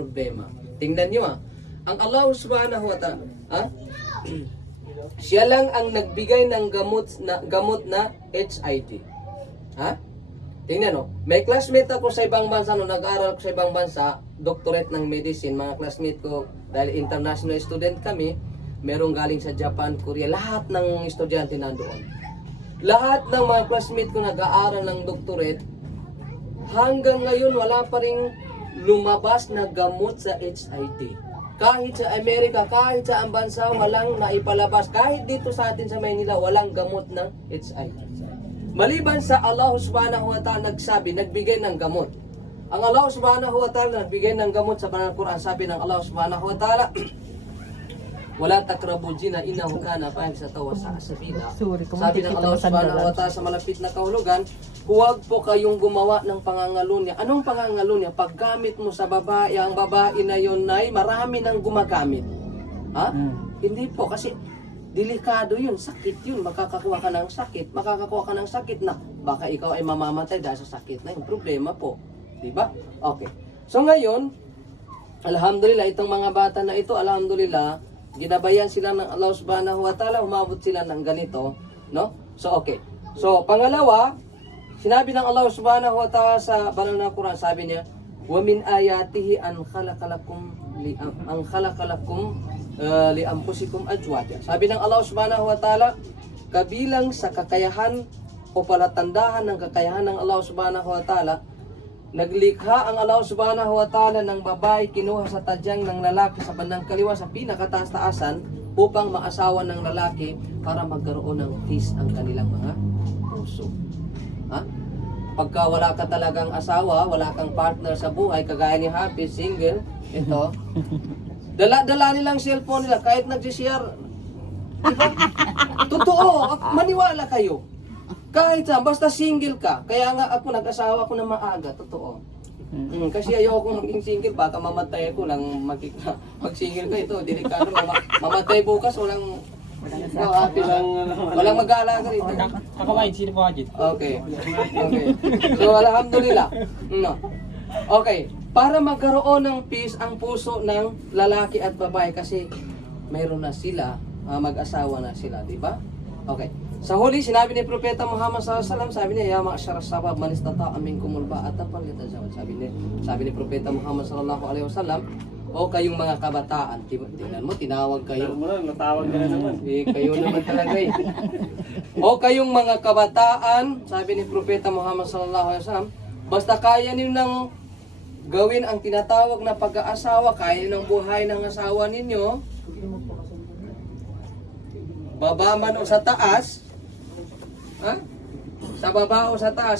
problema. Tingnan nyo ang Allah subhanahu wa ta'ala, siya lang ang nagbigay ng gamot na HIV. Ha? Tingnan may classmate ako sa ibang bansa nag-aaral ko sa ibang bansa, doctorate ng medicine, mga classmate ko, dahil international student kami, merong galing sa Japan, Korea, lahat ng estudyante nandoon. Lahat ng mga classmate ko nag-aaral ng doctorate, hanggang ngayon wala pa ring lumabas na gamot sa HIV. Kahit sa Amerika, kahit sa ang bansa, walang naipalabas. Kahit dito sa atin sa Maynila, walang gamot ng HIV. Maliban sa Allah subhanahu wa ta'ala nagsabi, nagbigay ng gamot. Ang Allah subhanahu wa ta'ala nagbigay ng gamot sa banal Quran. Sabi ng Allah subhanahu wa ta'ala, wala takrabu zina innahu kana fahisatan wa sa'a sabila. Sabi ng Allah subhanahu wa ta'ala sa malapit na kahulugan, huwag po kayong gumawa ng pangangalunya. Anong pangangalunya? Paggamit mo sa babae, ang babae na yun ay marami nang gumagamit. Ha? Hindi po, kasi delikado yun, sakit yun, makakakuha ka ng sakit na baka ikaw ay mamamatay dahil sa sakit na yung problema po, di ba? Okay, so ngayon alhamdulillah, itong mga bata na ito, alhamdulillah, ginabayan sila ng Allah subhanahu wa ta'ala, umabot sila ng ganito, no? So okay, so pangalawa, sinabi ng Allah subhanahu wa ta'ala sa banal na Quran, sabi niya, wa min ayatihi an khalaqalakum li anfusikum azwaja. Sabi ng Allah subhanahu wa ta'ala, kabilang sa kakayahan o palatandahan ng kakayahan ng Allah subhanahu wa ta'ala, naglikha ang Allah subhanahu wa ta'ala ng babae kinuha sa tadyang ng lalaki sa bandang kaliwa sa pinakataas-taasan upang maasawa ng lalaki para magkaroon ng peace ang kanilang mga puso. Ha? Pagka wala ka talagang asawa, wala kang partner sa buhay, kagaya ni Happy, single, ito, dala nilang cellphone nila kahit nag-share. Diba? Totoo, maniwala kayo. Kahit basta single ka. Kaya nga ako nag-asawa ko na maaga, totoo. Kasi ayoko maging single, baka mamatay ako lang mag-single ko. Ito, delikado. Mamatay bukas, walang mag-aalaga rito. Kakawait, sino po agad? Okay. So, alhamdulillah. No. Okay. Para magkaroon ng peace ang puso ng lalaki at babae kasi mayroon na sila, mag-asawa na sila, di ba? Okay. Sa huli, sinabi ni Propeta Muhammad SAW, sabi niya, ya ma'asyara sabab man istata'a minkumul ba'ata falyatazawwaj. Sabi ni Propeta Muhammad SAW, o kayong mga kabataan, tingnan mo, tinawag kayo. Natawag ka na naman. Kayo naman talaga O kayong mga kabataan, sabi ni Propeta Muhammad SAW, basta kaya niyo nang gawin ang tinatawag na pag-aasawa, kaya ng buhay ng asawa ninyo, baba man o sa taas, ha? Sa baba o sa taas,